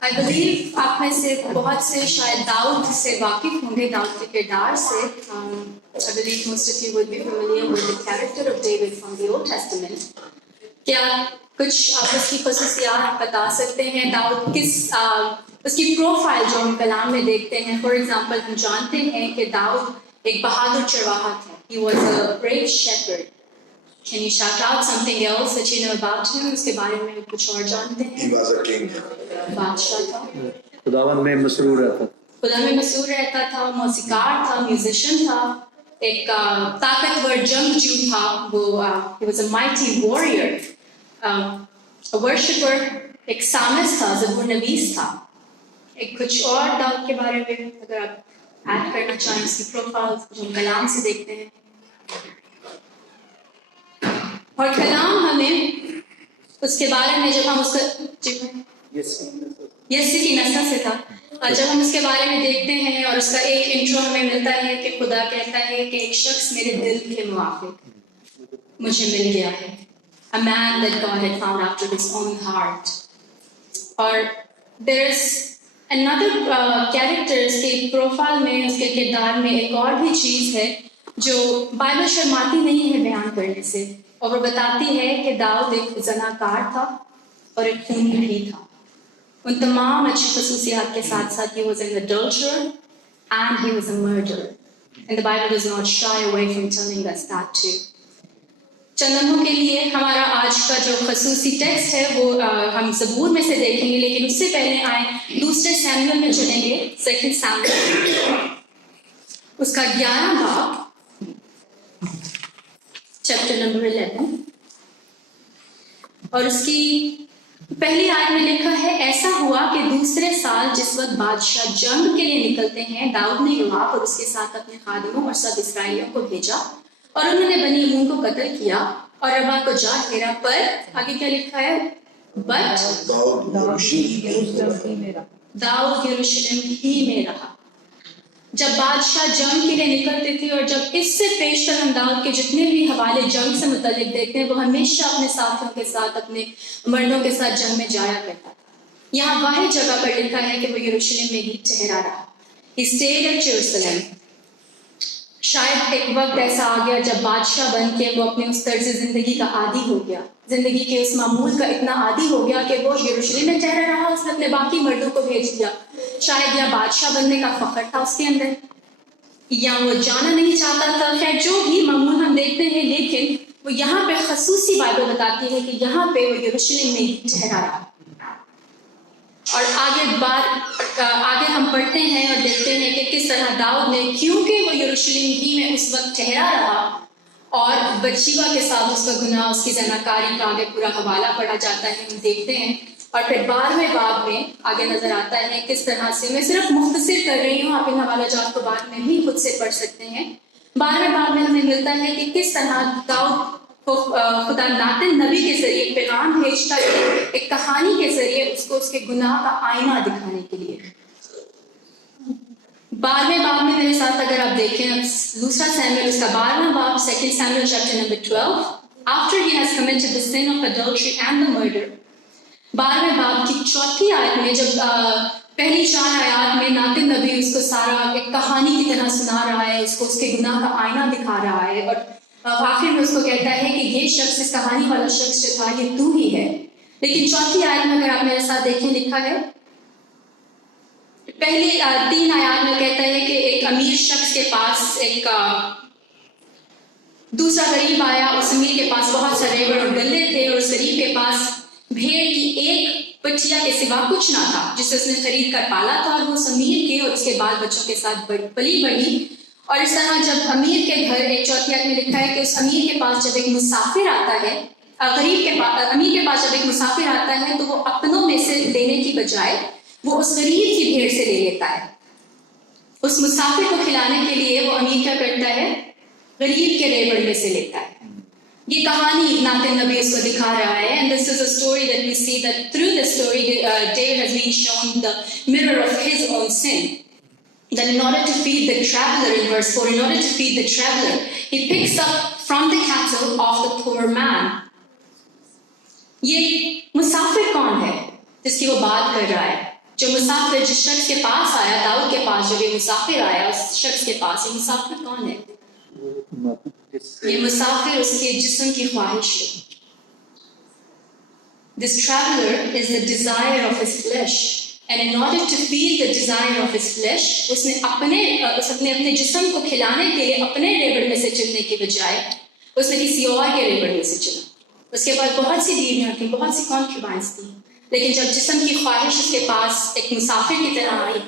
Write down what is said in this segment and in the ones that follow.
I believe آپ میں سے بہت سے شاید داؤد سے واقف ہوں گے، داؤد کے کردار سے. I believe most of you would be familiar with the character of David from the Old Testament. کیا کچھ آپ اس کی خصوصیات بتا سکتے ہیں؟ داؤد اس کی پروفائل جو ہم کلام میں دیکھتے ہیں. فار ایگزامپل ہم جانتے ہیں کہ داؤد ایک بہادر چرواہا تھا. He was a brave shepherd. Can you shout out something else that you know about him? اس کے بارے میں کچھ اور جانتے ہیں؟ He was a king. بادشاہ تھا، خداوند میں مسرور رہتا، خدا میں مسرور رہتا تھا، موسیقار تھا، میوزیشین تھا، ایک طاقتور جنگجو تھا. وہ he was a mighty warrior, a worshipper, ایک سامس تھا، زبور نویس تھا. ایک کچھ اور داؤد کے بارے میں اگر آپ ایڈ کرنا چاہیں اس کی پروفائل جو ہم کلام سے دیکھتے ہیں. اور کلام ہمیں اس کے بارے میں جب ہم اس کا یسی کی نسل سے تھا، جب ہم اس کے بارے میں دیکھتے ہیں اور اس کا ایک انٹرو ہمیں ملتا ہے کہ خدا کہتا ہے کہ ایک شخص میرے دل کے موافق مجھے مل گیا ہے. A man that God had found after his own heart. اور there is another character اس کے پروفائل میں، اس کے کردار میں ایک اور بھی چیز ہے جو بائبل شرماتی نہیں ہے بیان کرنے سے، اور وہ بتاتی ہے کہ داؤد ایک زناکار تھا اور ایک خونی بھی تھا. ان تمام اچھی خصوصیات کے ساتھ ساتھ he was an adulterer and he was a murderer. And the Bible does not shy away from telling us that too. چند لمحوں کے لیے ہمارا آج کا جو خصوصی ٹیکسٹ ہے وہ ہم زبور میں سے دیکھیں گے، لیکن اس سے پہلے آئیں دوسرے سیموئیل میں چلیں گے. سیکنڈ سیموئیل اس کا 11 باب، چیپٹر نمبر 11، اور اس کی پہلی آیت میں لکھا ہے، ایسا ہوا کہ دوسرے سال جس وقت بادشاہ جنگ کے لیے نکلتے ہیں، داؤد نے یوآب اور اس کے ساتھ اپنے خادموں اور سب اسرائیلیوں کو بھیجا، اور انہوں نے بنی امون کو قتل کیا اور ربا کو جا گھیرا. پر آگے کیا لکھا ہے؟ بٹ داؤد یروشلم ہی میں رہا. جب بادشاہ جنگ کے لیے نکلتے تھے، اور جب اس سے پیشتر ہم داؤد کے جتنے بھی حوالے جنگ سے متعلق دیکھتے ہیں، وہ ہمیشہ اپنے ساتھیوں کے ساتھ، اپنے مردوں کے ساتھ جنگ میں جایا کرتا تھا. یہاں واحد جگہ پر لکھا ہے کہ وہ یروشلم میں ہی ٹھہرا رہا. He stayed at Jerusalem. شاید ایک وقت ایسا آ گیا جب بادشاہ بن کے وہ اپنے اس طرز زندگی کا عادی ہو گیا، زندگی کے اس معمول کا اتنا عادی ہو گیا کہ وہ یروشلم میں ٹھہرا رہا. اس نے اپنے باقی مردوں کو بھیج دیا. شاید یا بادشاہ بننے کا فخر تھا اس کے اندر، یا وہ جانا نہیں چاہتا تھا. خیر جو بھی معمول ہم دیکھتے ہیں، لیکن وہ یہاں پہ خصوصی بائبل بتاتی ہے کہ یہاں پہ وہ یروشلم میں ہی ٹھہرا رہا. اور آگے ہم پڑھتے ہیں اور دیکھتے ہیں کہ کس طرح داؤد نے، کیونکہ وہ یروشلم ہی میں اس وقت ٹھہرا رہا، اور بتشیبہ کے ساتھ اس کا گناہ، اس کی زناکاری کا آگے پورا حوالہ پڑھا جاتا ہے، ہم دیکھتے ہیں. اور پھر 12ویں باب میں آگے نظر آتا ہے کس طرح سے، میں صرف مختصر کر رہی ہوں، آپ ان حوالہ جات کو بعد میں بھی خود سے پڑھ سکتے ہیں. 12ویں باب میں ہمیں ملتا ہے کہ کس طرح داؤد کو خدا ناتن نبی کے ذریعے پیغام بھیجتا ہے، ایک کہانی کے ذریعے اس کو اس کے گناہ کا آئینہ دکھانے کے لیے. 12ویں باب میں میرے ساتھ اگر آپ دیکھیں، دوسرا سیموئیل اس کا 12واں باب، second Samuel chapter number 12، after he has committed the sin of adultery and the murder. 12ویں باب کی 4تھی آیت میں، جب پہلی 4 آیات میں ناتن نبی اس کو سارا ایک کہانی کی طرح سنا رہا ہے، اس کو اس کے گناہ کا آئینہ دکھا رہا ہے، اور آخر میں اس کو کہتا ہے کہ یہ شخص، اس کہانی والا شخص جو تھا، یہ تو ہی ہے. لیکن 4تھی آیت میں اگر آپ میرے ساتھ دیکھیں، لکھا ہے، پہلی 3 آیات میں کہتا ہے کہ ایک امیر شخص کے پاس ایک دوسرا غریب آیا. اس امیر کے پاس بہت سارے ریوڑ اور گلے تھے، اور اس غریب کے پاس بھیڑ کی ایک پٹھیا کے سوا کچھ نہ تھا جسے اس نے خرید کر پالا تھا، اور وہ اس امیر کے اور اس کے بال بچوں کے ساتھ پلی بڑھی. اور اس طرح جب امیر کے گھر، ایک 4تھی آیت میں لکھا ہے کہ اس امیر کے پاس جب ایک مسافر آتا ہے، امیر کے پاس جب ایک مسافر آتا ہے، تو وہ اپنوں میں سے لینے کی بجائے وہ اس غریب کی بھیڑ سے لے لیتا ہے. اس مسافر کو کھلانے کے لیے وہ امیر کیا کرتا ہے؟ غریب کے ریوڑ میں سے لیتا ہے. یہ کہانی ناتن نبی اس کو دکھا رہا ہے. And this is a story that we see that through this story David has been shown the mirror of his own sin. That in order to feed the traveler, in verse 4, in order to feed the traveler, he picks up from the cattle of the poor man. یہ مسافر کون ہے جس کی وہ بات کر رہا ہے؟ جو مسافر جس شخص کے پاس آیا، داؤد کے پاس جب یہ مسافر آیا اس شخص کے پاس، یہ مسافر کون ہے؟ یہ مسافر اس کے جسم کی خواہش ہے. This traveler is the desire of his flesh, and in order to feed the desire of his flesh, اس نے اپنے جسم کو کھلانے کے لیے اپنے ریبڑ میں سے چننے کی بجائے اس نے کسی اور کے ریبڑ میں سے چنا. اس کے پاس بہت سی بیویاں تھیں، بہت سی کانکیوبائنز تھیں، لیکن جب جسم کی خواہش اس کے پاس ایک مسافر کی طرح آئی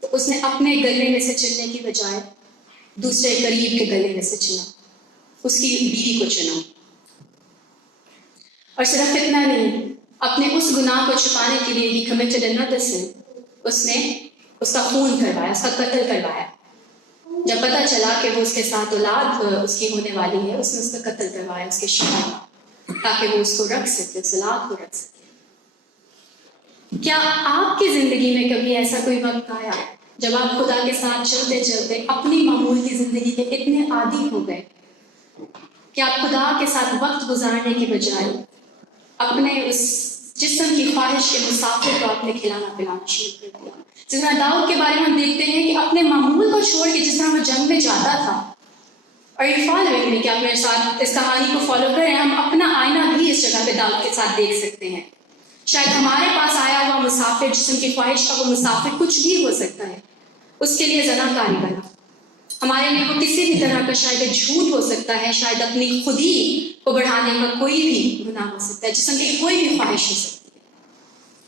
تو اس نے اپنے گلے میں سے چننے کی بجائے دوسرے قریب کے گلے میں سے چنا، اس کی بیوی کو چنا. اور صرف اتنا نہیں، اپنے اس گناہ کو چھپانے کے لیے he committed another sin. اس نے اس کا خون کروایا، اس کا قتل کروایا. جب پتہ چلا کہ وہ اس کے ساتھ اولاد اس کی ہونے والی ہے، اس نے اس کا قتل کروایا اس کے شوہر، تاکہ وہ اس کو رکھ سکے، اس اولاد کو رکھ سکے. کیا آپ کی زندگی میں کبھی ایسا کوئی وقت آیا جب آپ خدا کے ساتھ چلتے چلتے اپنی معمول کی زندگی کے اتنے عادی ہو گئے کہ آپ خدا کے ساتھ وقت گزارنے کی بجائے اپنے اس جسم کی خواہش کے مسافر کو آپ نے کھلانا پلانا شروع کر دیا؟ جس طرح داؤد کے بارے میں ہم دیکھتے ہیں کہ اپنے معمول کو چھوڑ کے جس طرح وہ جنگ میں جاتا تھا. اور یہ فالوئنگ میں کہ آپ میرے ساتھ اس کہانی کو فالو کریں، ہم اپنا آئینہ بھی اس جگہ پہ داؤد کے ساتھ دیکھ سکتے ہیں. شاید ہمارے پاس آیا ہوا مسافر، جسم کی خواہش کا وہ مسافر کچھ بھی ہو سکتا ہے، اس کے لیے زنا کاری بنا. ہمارے لیے وہ کسی بھی طرح کا شاید جھوٹ ہو سکتا ہے، شاید اپنی خودی کو بڑھانے کا کوئی بھی گناہ ہو سکتا ہے، جسم کی کوئی بھی خواہش ہو سکتی ہے.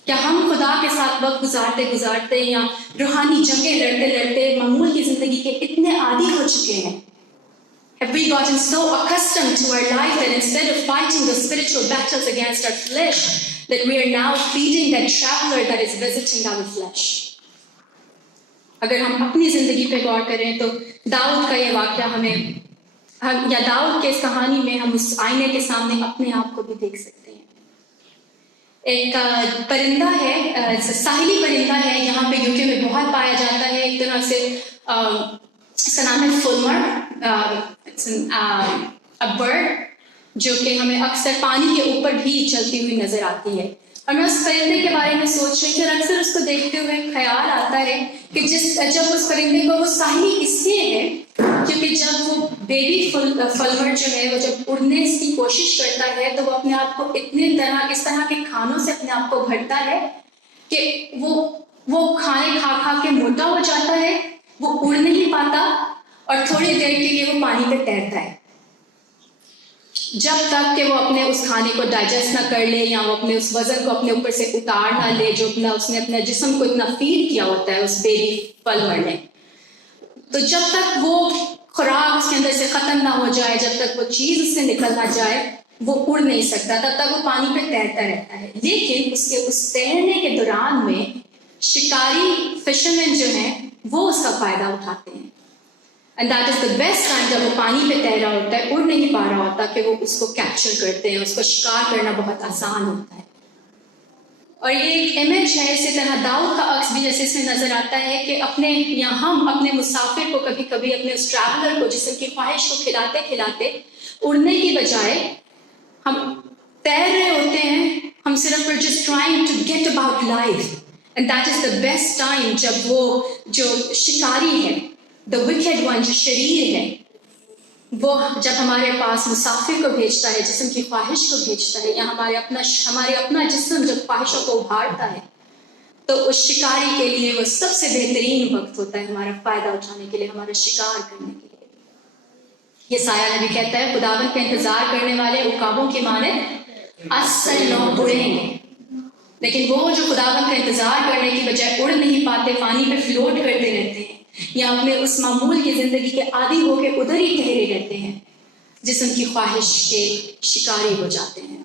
کیا ہم خدا کے ساتھ وقت گزارتے گزارتے یا روحانی جنگیں لڑتے لڑتے معمول کی زندگی کے اتنے عادی ہو چکے ہیں؟ Have we gotten so accustomed to our life that instead of fighting the spiritual battles against our flesh, that we are now feeding that traveler that is visiting our flesh? اگر ہم اپنی زندگی پہ غور کریں تو داؤد کا یہ واقعہ یا داؤد کے اس کہانی میں ہم اس آئینے کے سامنے اپنے آپ کو بھی دیکھ سکتے ہیں. ایک پرندہ ہے، ساحلی پرندہ ہے، یہاں پہ یوکے میں بہت پایا جاتا ہے. ایک طرح سے اس کا نام ہے فلمر، برڈ، جو کہ ہمیں اکثر پانی کے اوپر بھی چلتی ہوئی نظر آتی ہے. اور میں اس پرندے کے بارے میں سوچ رہی تھی اور اکثر اس کو دیکھتے ہوئے خیال آتا ہے کہ جب اس پرندے کو وہ ساحلی اس لیے ہے کیونکہ جب وہ بیبی فلمر جو ہے وہ جب اڑنے کی کوشش کرتا ہے تو وہ اپنے آپ کو اس طرح کے کھانوں سے اپنے آپ کو بھرتا ہے کہ وہ کھانے کھا کھا کے موٹا ہو جاتا ہے، وہ اڑ نہیں پاتا اور تھوڑی دیر کے لیے وہ پانی پہ تیرتا ہے جب تک کہ وہ اپنے اس کھانے کو ڈائجسٹ نہ کر لے یا وہ اپنے اس وزن کو اپنے اوپر سے اتار نہ لے جو اس نے اپنے جسم کو اتنا فیڈ کیا ہوتا ہے اس بیبی فلمر نے. تو جب تک وہ خوراک اس کے اندر سے ختم نہ ہو جائے، جب تک وہ چیز اس سے نکل نہ جائے، وہ اڑ نہیں سکتا، تب تک وہ پانی پہ تیرتا رہتا ہے. لیکن اس تیرنے کے دوران میں شکاری فشرمین جو ہیں وہ اس کا فائدہ اٹھاتے ہیں. And that is the best time جب وہ پانی پہ تیر رہا ہوتا ہے، اڑ نہیں پا رہا ہوتا، کہ وہ اس کو کیپچر کرتے ہیں، اس کو شکار کرنا بہت آسان ہوتا ہے. اور یہ ایک امیج ہے. اسی طرح داؤد کا عکس بھی جیسے اس میں نظر آتا ہے کہ ہم اپنے مسافر کو کبھی کبھی اپنے اس ٹریولر کو جسم کی خواہش کو کھلاتے کھلاتے اڑنے کی بجائے ہم تیر رہے ہوتے ہیں. ہم صرف just trying to get about life, and that is the best time جب وہ جو شکاری ہے، the wicked one، جو شریر ہے، وہ جب ہمارے پاس مسافر کو بھیجتا ہے، جسم کی خواہش کو بھیجتا ہے، یا ہمارے اپنا جسم جب خواہشوں کو ابھارتا ہے، تو اس شکاری کے لیے وہ سب سے بہترین وقت ہوتا ہے ہمارا فائدہ اٹھانے کے لیے، ہمارا شکار کرنے کے لیے. یہ سایہ نبی کہتا ہے خداوند کا انتظار کرنے والے عقابوں کی مانند اصل نو اڑیں گے. لیکن وہ جو خداوند کا انتظار کرنے کی بجائے اڑ نہیں پاتے، پانی پہ فلوٹ کرتے رہتے ہیں یا اپنے اس معمول کی زندگی کے عادی ہو کے ادھر ہی ٹھہرے رہتے ہیں، جسم کی خواہش کے شکاری ہو جاتے ہیں.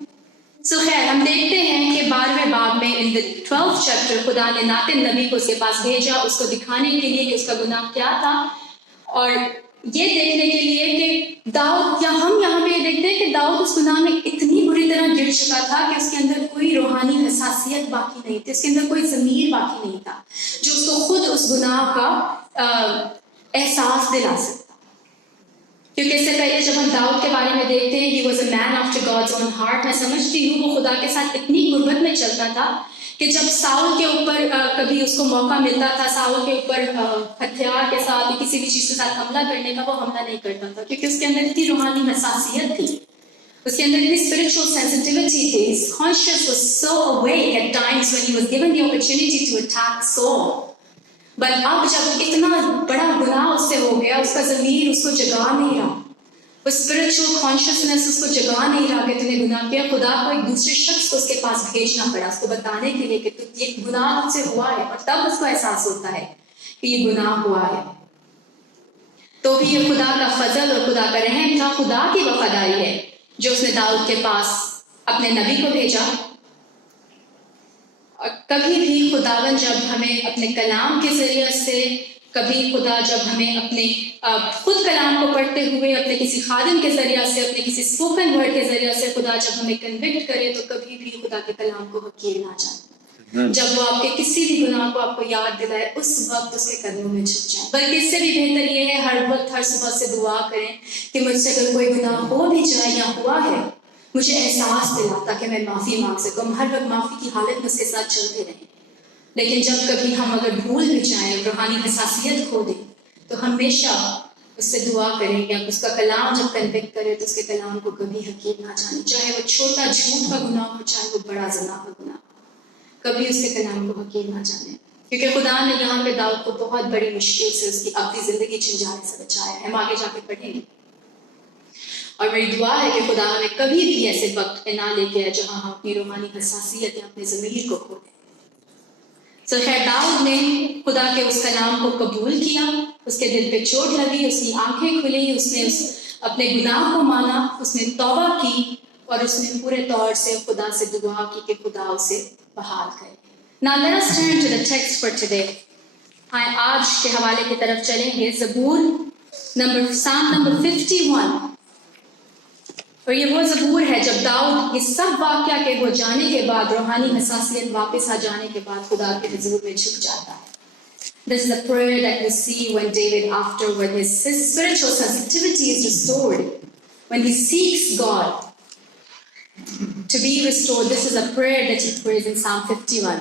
خیر ہم دیکھتے ہیں کہ 12ویں باب میں ان the 12th chapter خدا نے ناتن نبی کو اس کے پاس بھیجا، اس کو دکھانے کے لیے کہ اس کا گناہ کیا تھا، اور یہ دیکھنے کے لیے کہ داؤد، یا ہم یہاں پہ یہ دیکھتے ہیں کہ داؤد اس گناہ میں اتنی بری طرح گر چکا تھا کہ اس کے اندر کوئی روحانی حساسیت باقی نہیں تھی، اس کے اندر کوئی ضمیر باقی نہیں تھا جو اس کو خود اس گناہ کا احساس دلا سکتا. کیونکہ اس سے پہلے جب ہم داؤد کے بارے میں دیکھتے ہیں he was a man after God's own heart، میں سمجھتی ہوں وہ خدا کے ساتھ اتنی غربت میں چلتا تھا کہ جب ساؤل کے اوپر کبھی اس کو موقع ملتا تھا ساؤل کے اوپر ہتھیار کے ساتھ یا کسی بھی چیز کے ساتھ حملہ کرنے کا، وہ حملہ نہیں کرتا تھا کیونکہ اس کے اندر اتنی روحانی حساسیت تھی، اس کے اندر اتنی spiritual sensitivity تھی. His conscience was so awake at times when he was given the opportunity to attack Saul. But اب جب اتنا بڑا گناہ اس سے ہو گیا، اس کا ضمیر اس کو جگا نہیں رہا، وہ اسپرچل کانشیسنیس اس کو جگا نہیں رہا کہ تم نے گناہ کیا. خدا کو ایک دوسرے شخص کو اس کے پاس بھیجنا پڑا، اس کو بتانے کے لیے کہ یہ گناہ تم سے ہوا ہے، اور تب اس کو احساس ہوتا ہے کہ یہ گناہ ہوا ہے. تو بھی یہ خدا کا فضل اور خدا کا رحم تھا، خدا کی وفاداری ہے جو اس نے داؤد کے پاس اپنے نبی کو بھیجا. اور کبھی بھی خداوند جب ہمیں اپنے کلام کے ذریعے سے، کبھی خدا جب ہمیں اپنے خود کلام کو پڑھتے ہوئے اپنے کسی خادم کے ذریعے سے، اپنے کسی اسپوکن ورڈ کے ذریعے سے خدا جب ہمیں کنوکٹ کرے، تو کبھی بھی خدا کے کلام کو حقیر نہ جائیں. جب وہ آپ کے کسی بھی گناہ کو آپ کو یاد دلائے، اس وقت اس کے قدموں میں جھک جائیں. بلکہ اس سے بھی بہتر یہ ہے ہر وقت ہر صبح سے دعا کریں کہ مجھ سے اگر کوئی گناہ ہو بھی جائے یا ہوا ہے، مجھے احساس دلا تاکہ میں معافی مانگ سکوں. ہم ہر وقت معافی کی حالت میں اس کے ساتھ چلتے رہیں، لیکن جب کبھی ہم اگر بھول بھی جائیں، روحانی حساسیت کھو دیں، تو ہمیشہ اس سے دعا کریں کہ اس کا کلام جب کنوکٹ کرے تو اس کے کلام کو کبھی حقیر نہ جانیں، چاہے وہ چھوٹا جھوٹ کا گناہ ہو، چاہے وہ بڑا زنا کا گناہ ہو، کبھی اس کے کلام کو حقیر نہ جانیں. کیونکہ خدا نے یہاں پہ داؤد کو بہت بڑی مشکل سے اس کی اپنی زندگی چھن جانے سے بچایا ہے. ہم آگے جا کے پڑھیں گے، اور میری دعا ہے کہ خدا ہمیں کبھی بھی ایسے وقت پہ نہ لے کے آئے جہاں ہم اپنی روحانی حساسیت یا اپنے ضمیر کو کھو دیں. خیر داؤد نے خدا کے اس کلام کو قبول کیا، اس کے دل پہ چوٹ لگی، اس کی آنکھیں کھلی، اس نے اپنے گناہ کو مانا، اس نے توبہ کی، اور اس نے پورے طور سے خدا سے دعا کی کہ خدا اسے بحال کرے. Now let us turn to the text for today. آج کے حوالے کی طرف چلیں گے، زبور Psalm number 51. اور یہ وہ زبور ہے جب داؤد اس سب واقعہ کے ہو جانے کے بعد، روحانی حساسیت واپس آ جانے کے بعد خدا کے حضور میں جھک جاتا ہے. This is a prayer that we see when David, after when his spiritual sensitivity is restored, when he seeks God to be restored, this is a prayer that he prays in Psalm 51.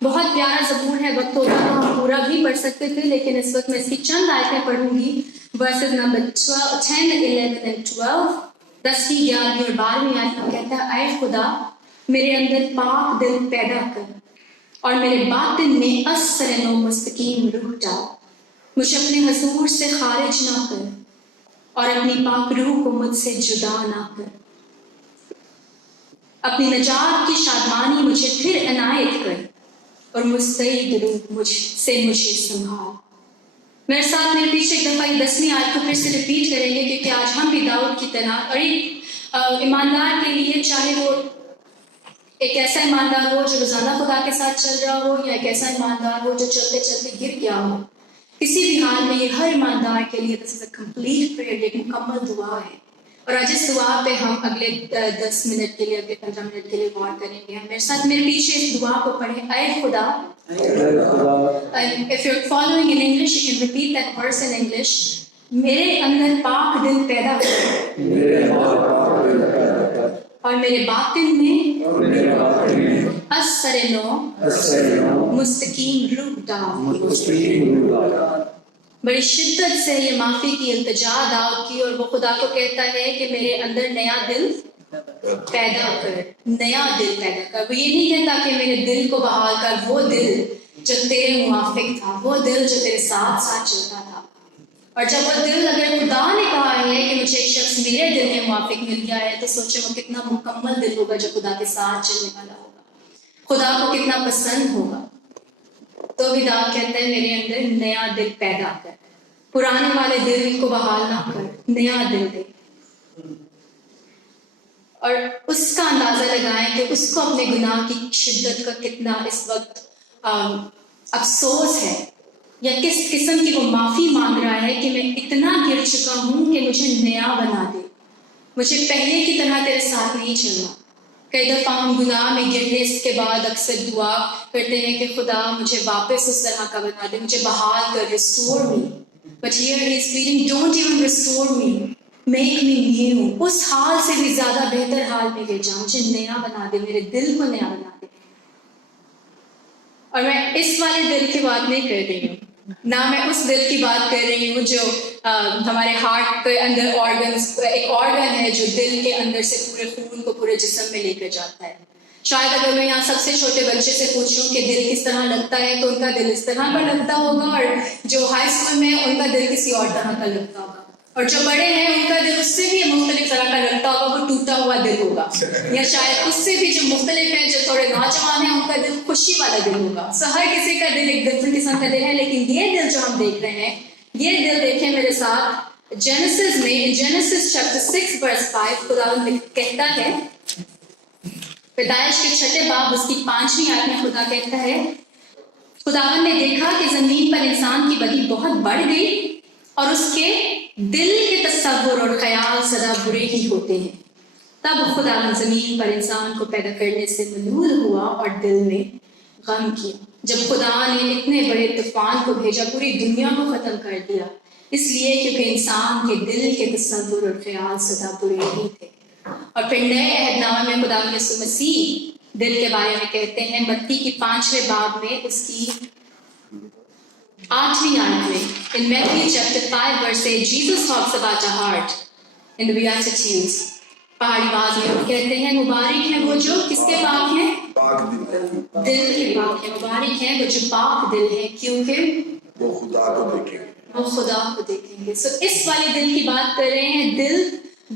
بہت پیارا زبور ہے، وقت ہوتا تو ہم پورا بھی پڑھ سکتے تھے، لیکن اس وقت میں اس کی چند آیتیں پڑھوں گی. Verses number 10, 11 and 12. 10, 11 اور 12 آیت میں کہتا ہے، اے خدا میرے اندر پاک دل پیدا کر اور میرے باطن میں اثر نو مستقیم روح ڈال. مجھے اپنے حضور سے خارج نہ کر اور اپنی پاک روح کو مجھ سے جدا نہ کر. اپنی نجات کی شادمانی مجھے پھر عنایت کر اور مستعد روح مجھے سنبھال. میرے ساتھ میرے پیچھے ایک دفعہ 10ویں آیت کو پھر سے ریپیٹ کریں گے، کیونکہ آج ہم بھی داؤد کی طرح، اور ایک ایماندار کے لیے، چاہے وہ ایک ایسا ایماندار ہو جو روزانہ خدا کے ساتھ چل رہا ہو، یا ایک ایسا ایماندار ہو جو چلتے چلتے گر گیا ہو، کسی بھی حال میں یہ ہر ایماندار کے لیے this is a complete prayer، ایک مکمل دعا ہے. اور آج اس دعا پہ ہم اگلے 10 منٹ کے لیے، اگلے 15 منٹ کے لیے غور کریں گے. میرے ساتھ میرے پیچھے اس دعا کو پڑھیں. اے خدا. If you're following in English, you can repeat that verse in English. میرے اندر پاک دل پیدا کر اور میرے باطن میں اثر نو مستقیم روح ڈال. بڑی شدت سے یہ معافی کی التجا داؤد کی، اور وہ خدا کو کہتا ہے کہ میرے اندر نیا دل پیدا کر، نیا دل پیدا کر. وہ یہ نہیں کہتا کہ میرے دل کو بحال کر، وہ دل جو تیرے موافق تھا، وہ دل جو تیرے ساتھ ساتھ چلتا تھا. اور جب وہ دل، اگر خدا نے کہا ہے کہ مجھے ایک شخص میرے دل کے موافق مل گیا ہے، تو سوچے وہ کتنا مکمل دل ہوگا جو خدا کے ساتھ چلنے والا ہوگا، خدا کو کتنا پسند ہوگا. تو بھی داؤد کہتا ہے میرے اندر نیا دل پیدا کر، پرانے والے دل کو بحال نہ کر، نیا دل دے. اور اس کا اندازہ لگائیں کہ اس کو اپنے گناہ کی شدت کا کتنا اس وقت افسوس ہے، یا کس قسم کی وہ معافی مانگ رہا ہے کہ میں اتنا گر چکا ہوں کہ مجھے نیا بنا دے، مجھے پہلے کی طرح تیرے ساتھ نہیں چلنا. کئی دفعہ ہم گناہ میں گرنے کے بعد اکثر دعا کرتے ہیں کہ خدا مجھے واپس اس طرح کا بنا دے، مجھے بحال کر، restore me. But here he is pleading, don't even restore me, make me new. اس حال سے بھی زیادہ بہتر حال میں لے جا، مجھے نیا بنا دے، میرے دل کو نیا بنا دے. اور میں اس والے دل کی بات نہیں کر رہی ہوں، نہ میں اس دل کی بات کر رہی ہوں جو ہمارے ہارٹ کے اندر آرگنس، ایک آرگن ہے جو دل کے اندر سے پورے خون کو پورے جسم میں لے کر جاتا ہے. شاید اگر میں یہاں سب سے چھوٹے بچے سے پوچھوں کہ دل کس طرح لگتا ہے تو ان کا دل اس طرح کا لگتا ہوگا، اور جو ہائی اسکول میں ان کا دل کسی اور طرح کا لگتا ہوگا، اور جو بڑے ہیں ان کا دل اس سے بھی مختلف طرح کا لگتا ہوگا، وہ ٹوٹا ہوا دل ہوگا، یا شاید اس سے بھی جو مختلف ہیں، جو تھوڑے نوجوان ہیں، ان کا دل خوشی والا دل ہوگا. سو ہر کسی کا دل ایک ڈفرنٹ قسم کا دل ہے. لیکن یہ دل جو ہم دیکھ رہے ہیں، یہ دل دیکھیں میرے ساتھ جینیسس میں، جینیسس چیپٹر 6 ورس 5 خداوند کہتا ہے، پیدائش کے 6 باب اس کی 5ویں آیت میں خدا کہتا ہے، خداوند نے دیکھا کہ زمین پر انسان کی بدی بہت بڑھ گئی اور اس کے دل کے تصور اور خیال سدا برے ہی ہوتے ہیں. تب خداوند زمین پر انسان کو پیدا کرنے سے ملول ہوا اور دل میں غم کیا. جب خدا نے اتنے بڑے طوفان کو بھیجا، پوری دنیا کو ختم کر دیا، اس لیے کیونکہ انسان کے دل کے تصور اور خیال سدا برے ہی تھے. اور پھر نئے عہد نامہ میں خدا یسوع مسیح دل کے بارے میں کہتے ہیں، متی کی 5ویں باب میں اس کی 8ویں آیت میں، in Matthew chapter 5 verse 8, Jesus talks about the heart in the Beatitudes. پہاڑی باز میں وہ کہتے ہیں، مبارک ہیں وہ جو کس کے پاک ہیں؟ دل کے پاک ہیں. مبارک ہیں وہ جو پاک دل ہیں، کیونکہ وہ خدا کو دیکھیں گے. وہ خدا کو دیکھیں گے. سو اس والے دل کی بات کر رہے ہیں. دل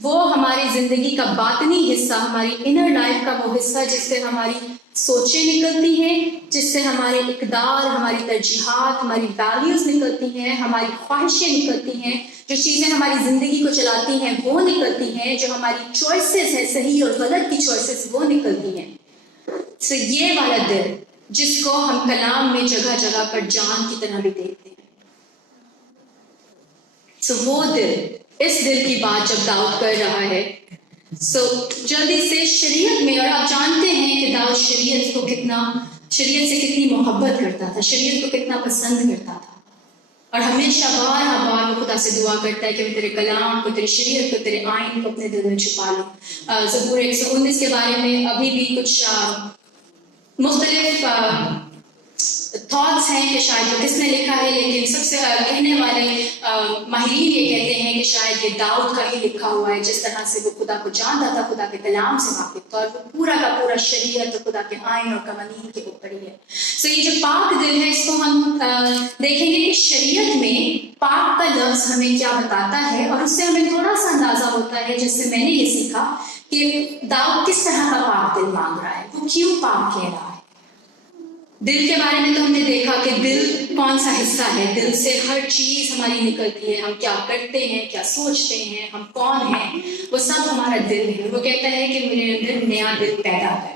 وہ ہماری زندگی کا باطنی حصہ، ہماری انر لائف کا وہ حصہ جس سے ہماری سوچیں نکلتی ہیں، جس سے ہمارے اقدار، ہماری ترجیحات، ہماری ویلیوز نکلتی ہیں، ہماری خواہشیں نکلتی ہیں، جو چیزیں ہماری زندگی کو چلاتی ہیں وہ نکلتی ہیں، جو ہماری چوائسیز ہیں، صحیح اور غلط کی چوائسیز وہ نکلتی ہیں. سو یہ والا دل جس کو ہم کلام میں جگہ جگہ پر جان کی طرح بھی دیکھتے ہیں. سو وہ دل، اس دل کی بات جب داؤد کر رہا ہے، سو جلدی سے شریعت میں، اور آپ جانتے ہیں کہ داؤد شریعت سے کتنی محبت کرتا تھا، شریعت کو کتنا پسند کرتا تھا، اور ہمیشہ بار بار وہ خدا سے دعا کرتا ہے کہ میں تیرے کلام کو، تیری شریعت کو، تیرے آئین کو اپنے دل میں چھپا لوں. زبور 119 کے بارے میں ابھی بھی کچھ مختلف تھاٹس ہیں کہ شاید وہ کس نے لکھا ہے، لیکن سب سے کہنے والے ماہرین یہ کہتے ہیں کہ شاید یہ داؤد کا ہی لکھا ہوا ہے. جس طرح سے وہ خدا کو جانتا تھا، خدا کے کلام سے واقف تھا، اور وہ پورا کا پورا شریعت اور خدا کے آئین اور قوانین کے اوپر ہی ہے. سو یہ جو پاک دل ہے، اس کو ہم دیکھیں گے کہ شریعت میں پاک کا لفظ ہمیں کیا بتاتا ہے، اور اس سے ہمیں تھوڑا سا اندازہ ہوتا ہے، جس سے میں نے یہ سیکھا کہ داؤد کس طرح کا پاک دل مانگ رہا ہے، وہ کیوں پاک کہہ رہا ہے. دل کے بارے میں تو ہم نے دیکھا کہ دل کون سا حصہ ہے، دل سے ہر چیز ہماری نکلتی ہے، ہم کیا کرتے ہیں، کیا سوچتے ہیں، ہم کون ہیں، وہ سب ہمارا دل ہے. وہ کہتا ہے کہ میرے اندر نیا دل پیدا ہے.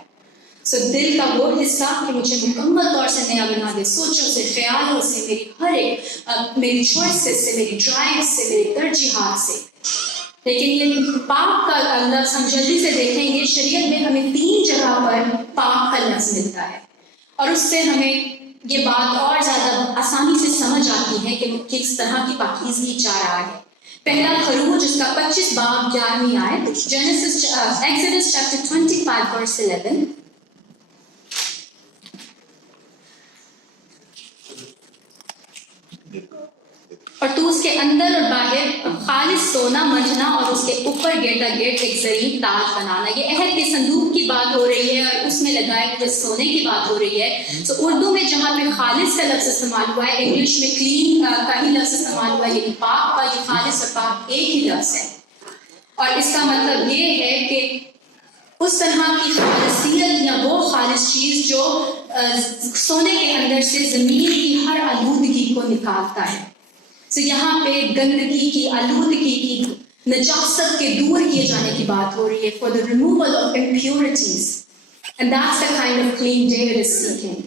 سو دل کا وہ حصہ کہ مجھے مکمل طور سے نیا بنا دے، سوچوں سے، خیالوں سے، میری ہر ایک میری چوائسز سے، میری ڈرائیو سے، میری ترجیحات سے. لیکن یہ پاک کا لفظ ہم جلدی سے دیکھیں گے، شریعت میں ہمیں 3 جگہ پر پاک کا لفظ ملتا ہے، اور اس سے ہمیں یہ بات اور زیادہ آسانی سے سمجھ آتی ہے کہ وہ کس طرح کی پاکیزگی چاہ رہا ہے. پہلا خروج اس کا 25 باب 11ویں آیت، ایکسوڈس چیپٹر 25 ورس 11. اور تو اس کے اندر اور باہر خالص سونا منجنا اور اس کے اوپر گردا گرد ایک زرین تاج بنانا. یہ عہد کے صندوق کی بات ہو رہی ہے، اور اس میں لگائے ہوئے سونے کی بات ہو رہی ہے. سو اردو میں جہاں پہ خالص کا لفظ استعمال ہوا ہے، انگلش میں کلین کا ہی لفظ استعمال ہوا ہے، یعنی پاک کا. یہ خالص اور پاک ایک ہی لفظ ہے، اور اس کا مطلب یہ ہے کہ اس طرح کی خالصیت یا وہ خالص چیز جو سونے کے اندر سے زمین کی ہر آلودگی کو نکالتا ہے. تو یہاں پہ گندگی کی، آلودگی کی، نجاست کے دور کیے جانے کی بات ہو رہی ہے. for the removal of impurities, and that's the kind of clean David is seeking.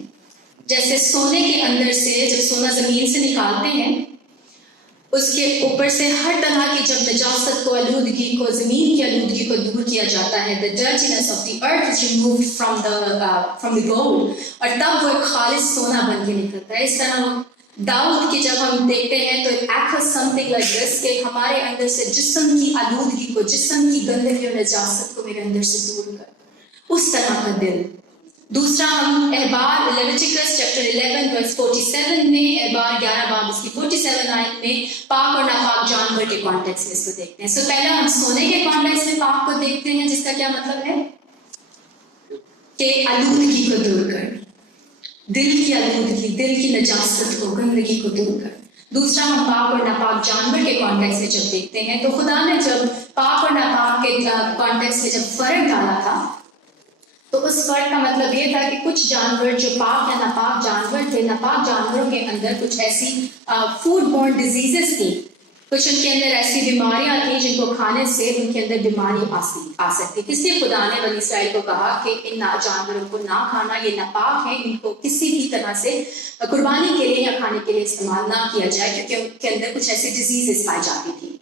جیسے سونے کے اندر سے جب سونا زمین سے نکالتے ہیں، اس کے اوپر سے ہر طرح کی جب نجاست کو، آلودگی کو، زمین کی آلودگی کو دور کیا جاتا ہے، the dirtiness of the earth is removed from the gold, اور تب وہ ایک خالص سونا بن کے نکلتا ہے. اس طرح داؤد کی جب ہم دیکھتے ہیں تو it echoes something like this کہ ہمارے اندر سے جسم کی آلودگی کو، جسم کی گندگی اور نجاست کو میرے اندر سے دور کر. اس طرح کا دل دوسرا ہم احبار لیویٹیکس چیپٹر 11 ورس 47 میں، احبار 11 باب اس کی 47 آیت میں پاک اور ناپاک جانور کے کانٹیکس میں اس کو دیکھتے ہیں. سو پہلا ہم سونے کے کانٹیکس میں پاک کو دیکھتے ہیں، جس کا کیا مطلب ہے کہ آلودگی کو دور کر، دل کی آلودگی، دل کی نجاست کو، گندگی کو دور کر. دوسرا ہم پاک اور ناپاک جانور کے کانٹیکس میں جب دیکھتے ہیں تو خدا نے جب پاک اور ناپاک کے کانٹیکس میں جب فرق ڈالا تھا تو اس فرق کا مطلب یہ تھا کہ کچھ جانور جو پاک یا ناپاک جانور تھے، ناپاک جانوروں کے اندر کچھ ایسی فوڈ بورن ڈیزیزز تھیں، کچھ ان کے اندر ایسی بیماریاں تھیں جن کو کھانے سے ان کے اندر بیماری آ سکتی. اس لیے خدا نے بنی اسرائیل کو کہا کہ ان جانوروں کو نہ کھانا، یہ ناپاک ہیں، ان کو کسی بھی طرح سے قربانی کے لیے یا کھانے کے لیے استعمال نہ کیا جائے، کیونکہ ان کے اندر کچھ ایسی ڈیزیزز پائی جاتی تھیں.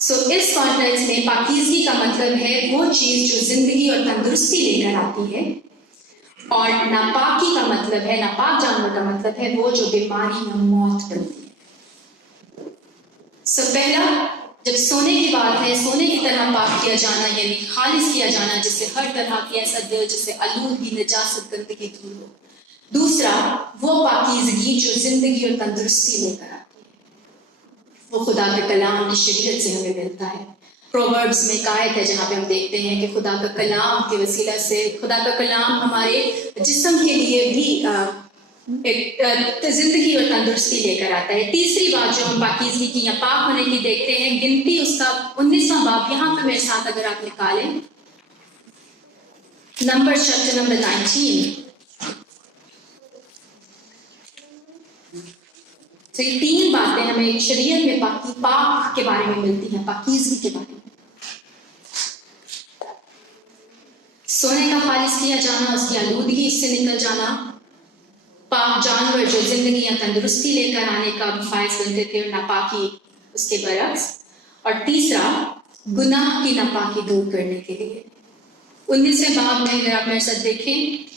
سو اس کانٹیکس میں پاکیزگی کا مطلب ہے وہ چیز جو زندگی اور تندرستی لے کر آتی ہے، اور ناپاکی کا مطلب ہے، ناپاک جانور کا مطلب ہے وہ جو بیماری یا موت کرتی ہے. سو پہلا جب سونے کی بات ہے، سونے کی طرح پاک کیا جانا یعنی خالص کیا جانا، جس سے ہر طرح کی ایسا دل جس سے آلودگی، نجاست، گندگی دور ہو. دوسرا وہ پاکیزگی جو زندگی اور تندرستی لے کر آتی ہے، وہ خدا کے کلام کی شریعت سے ہمیں ملتا ہے. پرووربس میں ایک آیت ہے جہاں پہ ہم دیکھتے ہیں کہ خدا کا کلام کے وسیلہ سے، خدا کا کلام ہمارے جسم کے لیے بھی ایک زندگی اور تندرستی لے کر آتا ہے. تیسری بات جو ہم پاکیزگی کی یا پاک ہونے کی دیکھتے ہیں، گنتی اس کا 19واں باب یہاں پہ میرے ساتھ اگر آپ نکالیں، نمبر چیپٹر نمبر 19. تو یہ تین باتیں ہمیں شریعت میں پاک کے بارے میں ملتی ہیں، پاکیزگی کے بارے میں. سونے کا خالص کیا جانا، اس کی آلودگی اس سے نکل جانا، پاک جانور جو زندگی یا تندرستی لے کر آنے کا باعث بنتے تھے اور ناپاکی اس کے برعکس. اور تیسرا گناہ کی ناپاکی دور کرنے کے لیے 19ویں باب میں اگر آپ میرے ساتھ دیکھیں،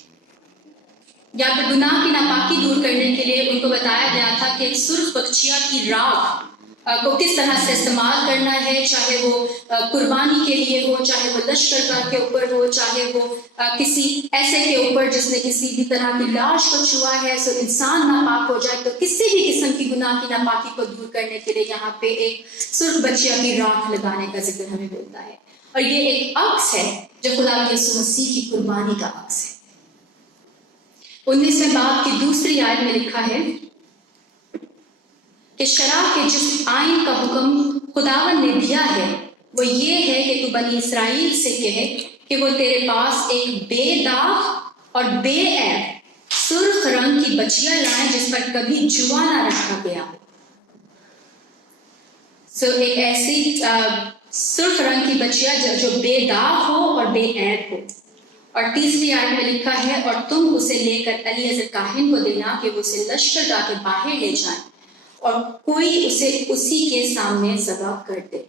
یا تو گناہ کی ناپاکی دور کرنے کے لیے ان کو بتایا گیا تھا کہ ایک سرخ بخچیا کی راکھ کو کس طرح سے استعمال کرنا ہے، چاہے وہ قربانی کے لیے ہو، چاہے وہ لشکرگاہ کے اوپر ہو، چاہے وہ کسی ایسے کے اوپر جس نے کسی بھی طرح کی لاش کو چھوا ہے، سو انسان ناپاک ہو جائے. تو کسی بھی قسم کی گناہ کی ناپاکی کو دور کرنے کے لیے یہاں پہ ایک سرخ بچیا کی راکھ لگانے کا ذکر ہمیں ملتا ہے. اور یہ ایک عکس ہے جو خدا کے یسوع مسیح کی قربانی کا عکس ہے. 19ویں باب کی دوسری آیت میں لکھا ہے کہ شرع کے جس آئین کا حکم خداوند نے دیا ہے وہ یہ ہے کہ تو بنی اسرائیل سے کہے کہ وہ تیرے پاس ایک بے داغ اور بے عیب سرخ رنگ کی بچیا لائیں جس پر کبھی جوا نہ رکھا گیا ہو. سو ایک ایسی سرخ رنگ کی بچیا جو بے داغ ہو اور بے عیب ہو. اور تیسری آیت میں لکھا ہے اور تم اسے لے کر الیعزر کاہن کو دینا کہ وہ اسے لشکرگاہ کے باہر لے جائیں اور کوئی اسے اسی کے سامنے ذبح کر دے.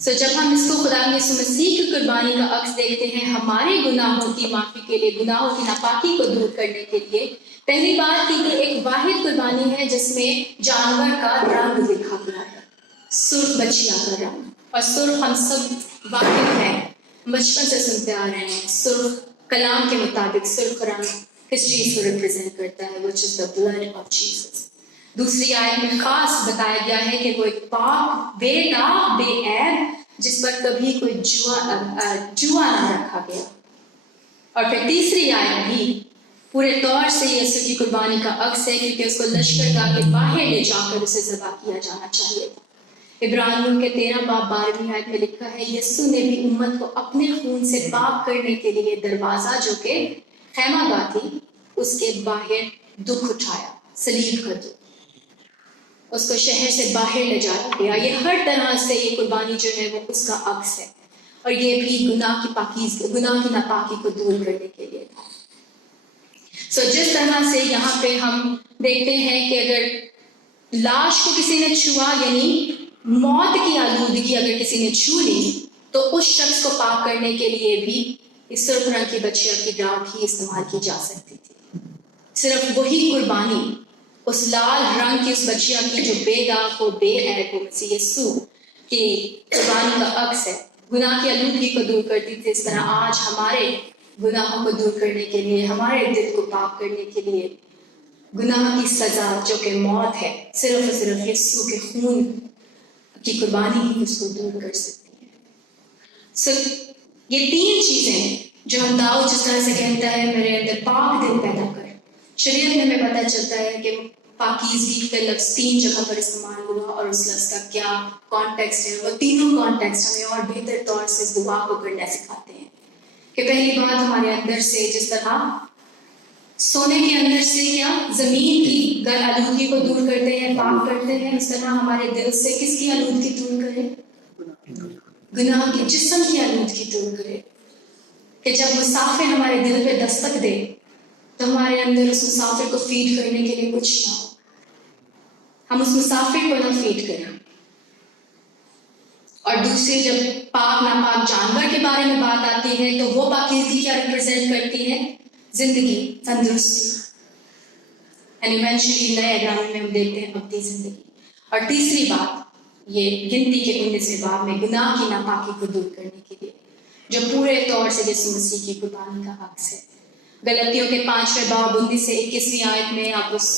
سو جب ہم اس کو خدا یسوع مسیح کی قربانی کا عکس دیکھتے ہیں ہمارے گناہوں کی معافی کے لیے، گناہوں کی ناپاکی کو دور کرنے کے لیے، پہلی بات کہ یہ ایک واحد قربانی ہے جس میں جانور کا رنگ لکھا گیا ہے، سرخ بچیا کا رنگ. اور سرخ ہم سب واقف ہیں، بچپن سے سنتے آ رہے ہیں. سرخ کلام کے مطابق سرخ رنگ کس چیز کو ریپرزینٹ کرتا ہے؟ which is the blood of Jesus. دوسری آیت میں خاص بتایا گیا ہے کہ وہ ایک پاک، بے داغ، بے عیب جس پر کبھی کوئی جوا نہ رکھا گیا. اور پھر تیسری آیت بھی پورے طور سے یسوع کی قربانی کا عکس ہے کیونکہ اس کو لشکرگاہ کے باہر لے جا کر اسے ذبح کیا جانا چاہیے تھا. عبرانیوں کے 13 باب 12ویں آیت میں لکھا ہے یسوع نے بھی امت کو اپنے خون سے پاک کرنے کے لیے دروازہ جو کہ خیمہ گاہ تھی اس کے باہر دکھ اٹھایا، صلیب کا دکھ، اس کو شہر سے باہر لے جایا گیا. یہ ہر طرح سے یہ قربانی جو ہے وہ اس کا عکس ہے، اور یہ بھی گناہ کی ناپاکی کو دور کرنے کے لیے تھا. سو جس طرح سے یہاں پہ ہم دیکھتے ہیں کہ اگر لاش کو کسی نے چھوا یعنی موت کی آلودگی اگر کسی نے چھو لی تو اس شخص کو پاک کرنے کے لیے بھی اس سرخ رنگ کی بچیا کی راکھ ہی استعمال کی جا سکتی تھی. صرف وہی قربانی اس لال رنگ کی اس بچیا کی جو بے داغ ہو، بے عیب ہو، مسیح یسوع کی قربانی کا عکس ہے، گناہ کی آلودگی کو دور کرتی تھی. اس طرح آج ہمارے گناہوں کو دور کرنے کے لیے، ہمارے دل کو پاک کرنے کے لیے گناہ کی سزا جو کہ موت ہے، صرف اور صرف یسوع کے خون کی قربانی ہی اس کو دور کر سکتی ہے۔ یہ 3 چیزیں ہیں جو ہم داؤد جس طرح سے کہتا ہے میرے اندر پاک دل پیدا کر۔ شریعت میں ہمیں پتہ چلتا ہے کہ پاکیزگی کا لفظ 3 جگہ پر استعمال ہوا اور اس لفظ کا کیا کانٹیکسٹ ہے، وہ تینوں کانٹیکسٹ ہمیں اور بہتر طور سے اس دعا کو کرنا سکھاتے ہیں کہ پہلی بات ہمارے اندر سے جس طرح سونے کے اندر سے کیا زمین کی آلودگی کو دور کرتے ہیں، پاک کرتے ہیں، اس طرح ہمارے دل سے کس کی آلودگی دور کرے؟ گناہ کی، جسم کی آلودگی دور کرے، کہ جب مسافر ہمارے دل پہ دستک دے تو ہمارے اندر اس مسافر کو فیڈ کرنے کے لیے کچھ نہ ہو، ہم اس مسافر کو نہ فیڈ کریں۔ اور دوسری جب پاک ناپاک جانور کے بارے میں بات آتی ہے تو وہ پاکیزگی کیا ریپرزینٹ کرتی ہے؟ زندگی، تندرستی، یعنی ایونچولی نئے اگرام میں ہم دیکھتے ہیں اپنی زندگی۔ اور تیسری بات یہ گنتی کے 19ویں باب میں گناہ کی ناپاکی کو دور کرنے کے لیے جو پورے طور سے یسوع مسیح کی قربانی کا عکس ہے۔ غلطیوں کے 5ویں باب 19 سے 21ویں آیت میں آپ اس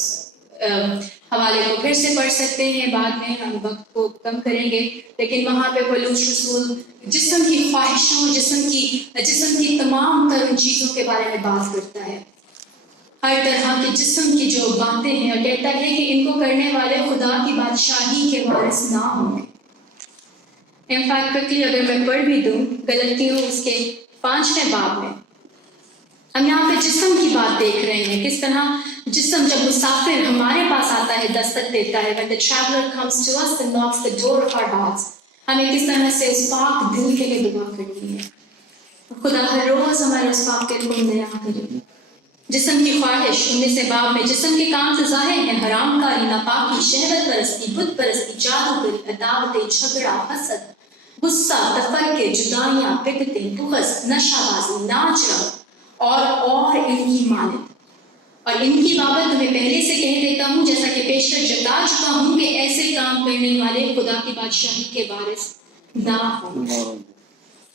حوالے کو پھر سے پڑھ سکتے ہیں، بعد میں ہم وقت کو کم کریں گے، لیکن وہاں پہ پولس رسول جسم کی خواہشوں، جسم کی تمام تر ان چیزوں کے بارے میں بات کرتا ہے، ہر طرح کے جسم کی جو باتیں ہیں، اور کہتا ہے کہ ان کو کرنے والے خدا کی بادشاہی کے وارث نہ ہوں گے۔ انفیکٹ کوئکلی اگر میں پڑھ بھی دوں غلطیوں اس کے 5ویں باب میں ہم یہاں پہ جسم کی بات دیکھ رہے ہیں، کس طرح جسم جب مسافر ہمارے پاس آتا ہے، دستک دیتا ہے، when the traveler comes to us and knocks the door of our hearts، ہمیں کس طرح سے اس پاک دل کے لیے دعا کرنی ہے، خدا ہر روز ہمارے اس پاک دل کو نیا کرے۔ جسم کی خواہش 19 باب میں جسم کے کام سے ظاہر ہیں حرام کاری، ناپاکی، شہوت پرستی، بت پرستی، جادوگری، عداوتیں، جھگڑا، حسد، غصہ، تفرقے، جدائیاں، بدعتیں، بغض، نشہ بازی، ناچ رنگ اور ان کی مانند۔ اور ان کی بابت میں پہلے سے کہہ دیتا ہوں، جیسا کہ پیشتر جتا چکا ہوں، کہ ایسے کام کرنے والے خدا کی بادشاہی کے وارث نہ ہوں۔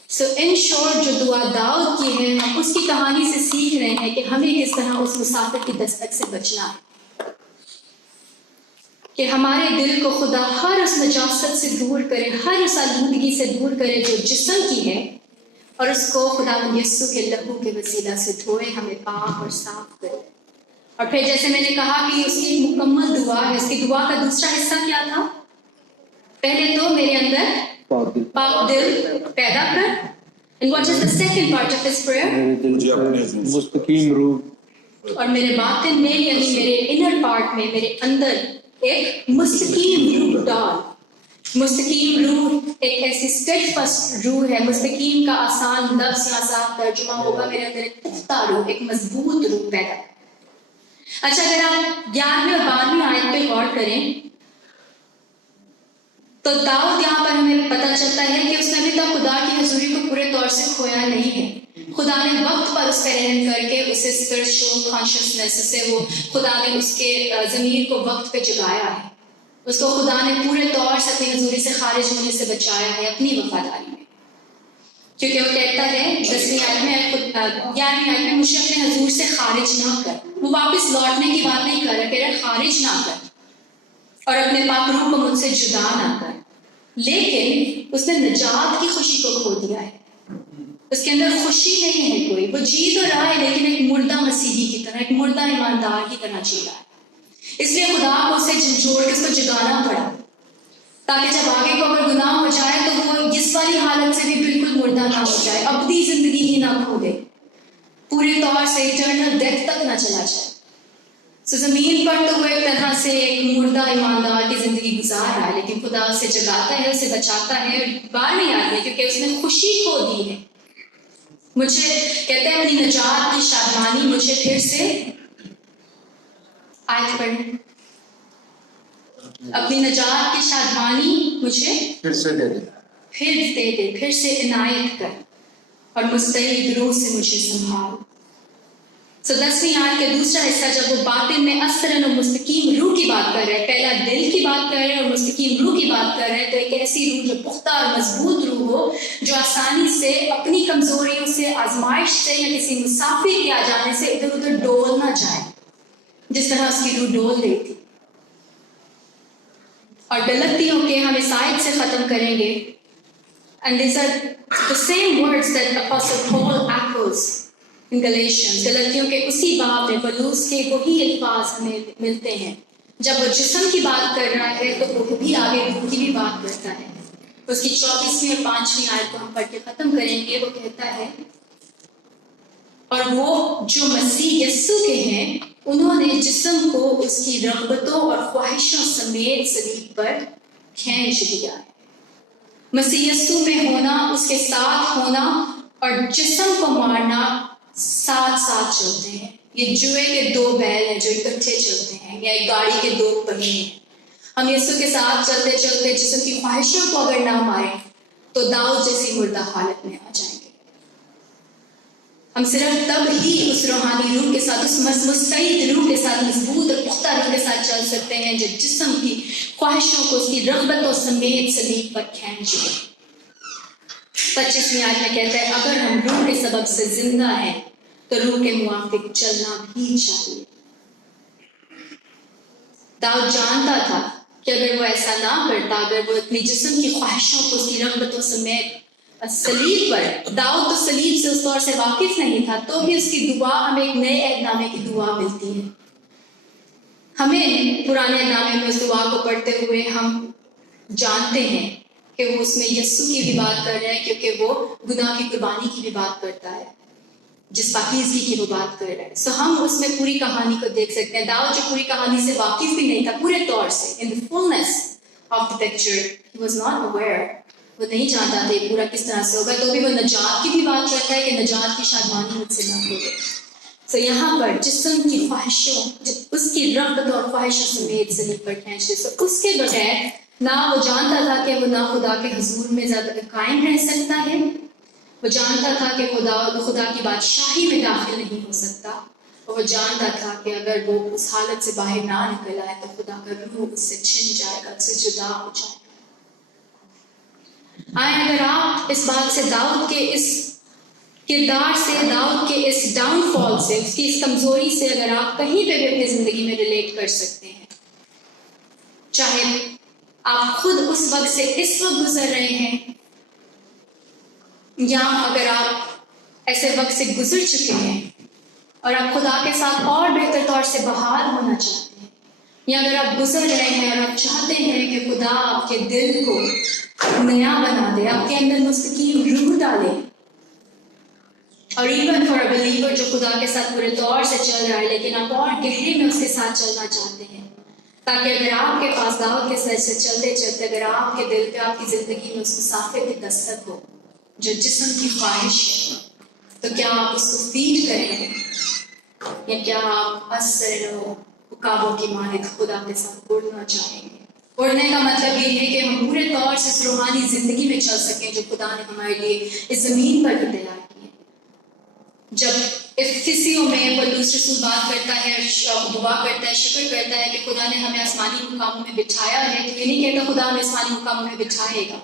سو ان شورٹ جو دعا داؤد کی ہے، ہم اس کی کہانی سے سیکھ رہے ہیں کہ ہمیں کس طرح اس مسافر کی دستک سے بچنا ہے، کہ ہمارے دل کو خدا ہر اس نجاست سے دور کرے، ہر اس آلودگی سے دور کرے جو جسم کی ہے، اور اس کو خدا یسوع کے لہو کے وسیلہ سے دھوئے، ہمیں پاک اور صاف کرے۔ اور پھر جیسے میں نے کہا کہ اس کی مکمل دعا ہے، اس کی دعا کا دوسرا حصہ کیا تھا؟ پہلے تو میرے اندر پاک دل پیدا کر، and what is the second part of this prayer؟ مجھے اپنے مستقیم روح، اور میرے باطن میں یعنی میرے انر پارٹ میں، میرے اندر ایک مستقیم روح ڈال۔ مستقیم روح ایک ایسی اسٹیڈفاسٹ روح ہے، مستقیم کا آسان لفظ یا آسان ترجمہ ہوگا میرے اندر ایک پختہ روح، ایک مضبوط روح پیدا۔ اچھا اگر آپ 11ویں اور 12ویں آیت پہ غور کریں تو داؤد یہاں پر ہمیں پتہ چلتا ہے کہ اس نے ابھی تک خدا کی حضوری کو پورے طور سے کھویا نہیں ہے۔ خدا نے وقت پر اس پہ رحم کر کے اسے اسپرچوئل کانشیسنس سے وہ خدا نے اس کے ضمیر کو وقت پہ جگایا ہے، اس کو خدا نے پورے طور سے اپنی حضوری سے خارج ہونے سے بچایا ہے اپنی وفاداری میں، کیونکہ وہ کہتا ہے 10ویں آیت میں 11ویں آیت میں مجھے اپنے حضور سے خارج نہ کر۔ وہ واپس لوٹنے کی بات نہیں کر رہا، کہہ رہا خارج نہ کر اور اپنے پاک روح کو مجھ سے جدا نہ کر، لیکن اس نے نجات کی خوشی کو کھو دیا ہے، اس کے اندر خوشی نہیں ہے کوئی، وہ جی تو رہا ہے لیکن ایک مردہ مسیحی کی طرح، ایک مردہ ایماندار کی طرح جی رہا ہے۔ اس لیے خدا کو اسے جھنجھوڑ کے اس کو جگانا پڑا، تاکہ جب آگے کو اگر گناہ ہو جائے تو وہ اس والی حالت سے بھی بالکل مردہ نہ ہو جائے، ابدی زندگی ہی نہ کھو دے، پورے طور سے ایٹرنل ڈیتھ تک نہ چلا جائے۔ سو زمین پر تو وہ ایک طرح سے ایک مردہ ایماندار کی زندگی گزار رہا ہے، لیکن خدا اسے جگاتا ہے، اسے بچاتا ہے، 12ویں آیت میں کیونکہ اس نے خوشی کھو دی ہے۔ مجھے کہتے ہیں اپنی نجات کی شادمانی مجھے پھر سے آیت پڑھیں، اپنی نجات کی شادمانی مجھے پھر سے دے دے، پھر سے عنایت کر، اور مستعد روح سے مجھے سنبھال۔ سو 10ویں آیت کا دوسرا حصہ جب وہ باطن میں اثرن اور مستقیم روح کی بات کر رہے ہیں، پہلا دل کی بات کر رہے ہیں اور مستقیم روح کی بات کر رہے ہیں، تو ایک ایسی روح جو پختہ اور مضبوط روح ہو جو آسانی سے اپنی کمزوریوں سے، آزمائش سے یا کسی مسافر کے آ جانے سے ادھر ادھر ڈول نہ جائے، جس طرح اس کی روح ڈول گئی تھی. اور غلطیوں کے ہم اس آیت سے ختم کریں گے. And these are the same words that Apostle Paul echoes in Galatians. غلطیوں کے اسی باب میں بلوس کے وہی الفاظ ہمیں ملتے ہیں. جب وہ جسم کی بات کر رہا ہے تو وہ بھی آگے روح کی بھی بات کرتا ہے. اس کی 24ویں اور 5ویں آیت کو ہم پڑھ کے ختم کریں گے. وہ کہتا ہے اور وہ جو مسیح یسوع کے ہیں انہوں نے جسم کو اس کی رغبتوں اور خواہشوں سمیت صلیب پر کھینچ دیا ہے. مسیح یسوع میں ہونا، اس کے ساتھ ہونا اور جسم کو مارنا ساتھ ساتھ چلتے ہیں. یہ جوئے کے دو بیل ہیں جو اکٹھے چلتے ہیں، یا ایک گاڑی کے دو پہیے ہیں. ہم یسوع کے ساتھ چلتے چلتے جسم کی خواہشوں کو اگر نہ ماریں تو داؤد جیسی مردہ حالت میں آ جائیں گے. ہم صرف تب ہی اس روحانی روح کے ساتھ، اس مستعد روح کے ساتھ، مضبوط اور پختہ روح کے ساتھ چل سکتے ہیں جو جسم کی خواہشوں کو اس کی رغبتوں سمیت صلیب پر کھینچ دے. 25ویں آیت میں کہتا ہے اگر ہم روح کے سبب سے زندہ ہیں تو روح کے موافق چلنا بھی چاہیے. داؤد جانتا تھا کہ اگر وہ ایسا نہ کرتا، اگر وہ اپنی جسم کی خواہشوں کو اس کی رغبتوں سمیت صلیب پر، داؤد تو صلیب سے اس طور سے واقف نہیں تھا، تو بھی اس کی دعا ہمیں ایک نئے عہد نامے کی دعا ملتی ہے. ہمیں پرانے عہد نامے میں اس دعا کو پڑھتے ہوئے ہم جانتے ہیں کہ وہ اس میں یسوع کی بھی بات کر رہے ہیں، کیونکہ وہ گناہ کی قربانی کی بھی بات کرتا ہے، جس پاکیزگی کی وہ بات کر رہے ہیں. سو ہم اس میں پوری کہانی کو دیکھ سکتے ہیں. داؤد جو پوری کہانی سے واقف بھی نہیں تھا پورے طور سے، in the fullness of the picture, he was not aware. وہ نہیں جانتا تھا یہ پورا کس طرح سے ہوگا، تو بھی وہ نجات کی بھی بات کرتا ہے کہ نجات کی شادمانی مجھ سے نہ ہو جائے. سو یہاں پر جسم کی خواہشوں، اس کی رغبت اور خواہشوں سمیت صلیب پر کھینچ دے. سو اس کے بغیر نہ وہ جانتا تھا کہ وہ نہ خدا کے حضور میں زیادہ قائم رہ سکتا ہے، وہ جانتا تھا کہ خدا کی بادشاہی میں داخل نہیں ہو سکتا، اور وہ جانتا تھا کہ اگر وہ اس حالت سے باہر نہ نکل آئے تو خدا کا روح اس سے چھن جائے گا، اس سے جدا ہو جائے گا. اگر آپ اس بات سے، داؤد کے اس کردار سے، داؤد کے اس ڈاؤن فال سے، اس کی اس کمزوری سے اگر آپ کہیں پہ بھی اپنی زندگی میں ریلیٹ کر سکتے ہیں، چاہے آپ خود اس وقت سے اس وقت گزر رہے ہیں، یا اگر آپ ایسے وقت سے گزر چکے ہیں اور آپ خدا کے ساتھ اور بہتر طور سے بحال ہونا چاہتے ہیں، یا اگر آپ گزر رہے ہیں اور آپ چاہتے ہیں کہ خدا آپ کے دل کو نیا بنا دے، آپ کے اندر مستقیم روح ڈالے، اور ایون فار اے بلیور جو خدا کے ساتھ پورے طور سے چل رہا ہے لیکن آپ اور گہرے میں اس کے ساتھ چلنا چاہتے ہیں، تاکہ اگر آپ کے پاس داؤد کے سر سے چلتے چلتے اگر آپ کے دل پہ، آپ کی زندگی میں اس مسافر کی دستک ہو جو جسم کی خواہش ہے، تو کیا آپ اس کو فیڈ کریں گے، یا کیا آپ عقابوں کی مانند خدا کے ساتھ اڑنا چاہیں گے؟ اڑنے کا مطلب یہ ہے کہ ہم پورے طور سے اس روحانی زندگی میں چل سکیں جو خدا نے ہمارے لیے اس زمین پر بھی تیار کی ہے. جب افسیوں میں پولس رسول بات کرتا ہے، دعا کرتا ہے، شکر کرتا ہے کہ خدا نے ہمیں آسمانی مقاموں میں بٹھایا ہے، تو یہ نہیں کہتا خدا ہمیں آسمانی مقاموں میں بٹھائے گا،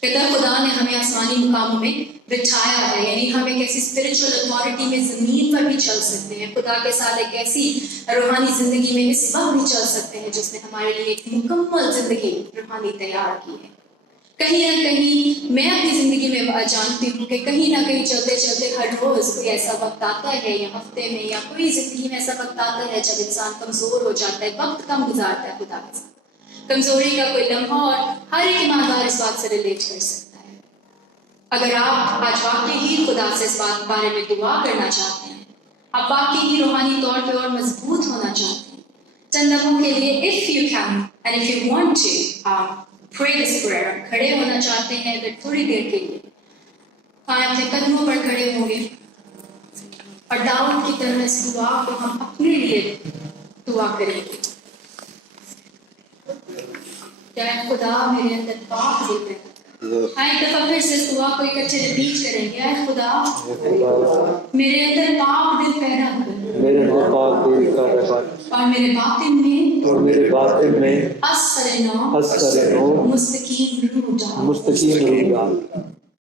کہتا خدا نے ہمیں آسمانی مقاموں میں بٹھایا ہے، یعنی ہم ایک ایسی اسپرچل اتھارٹی میں زمین پر بھی چل سکتے ہیں، خدا کے ساتھ ایک ایسی روحانی زندگی میں اس وقت بھی چل سکتے ہیں جس نے ہمارے لیے ایک مکمل زندگی روحانی تیار کی ہے. کہیں نہ کہیں میں اپنی زندگی میں جانتی ہوں کہ کہیں نہ کہیں چلتے چلتے ہر روز کوئی ایسا وقت آتا ہے، یا ہفتے میں، یا کوئی زندگی میں ایسا وقت آتا ہے جب انسان کمزور ہو جاتا ہے، وقت کم گزارتا ہے خدا کے ساتھ، کمزوری کا کوئی لمحہ، اور ہر ایک ایماندار اس بات سے ریلیٹ کر سکتا ہے. اگر آپ آج واقعی ہی خدا سے اس بات بارے میں دعا کرنا چاہتے ہیں، آپ واقعی ہی روحانی طور پہ اور مضبوط ہونا چاہتے ہیں، چند لمحوں کے لیے if you can and if you want to pray this prayer، کھڑے ہونا چاہتے ہیں اگر تھوڑی دیر کے لیے اپنے قدموں پر کھڑے ہوں گے، اور داؤد کی طرح اس دعا کو ہم اپنے لیے دعا کریں گے. کیا خدا میرے اندر پاک دل پیدا کر. ایک دفعہ پھر سے اس دعا کو اکٹھے ریپیٹ کریں گے. اے خدا میرے اندر پاک دل پیدا کر، میرے اندر پاک دل کا رہا، اور میرے باطن میں اثر نو مستقیم روح ڈال.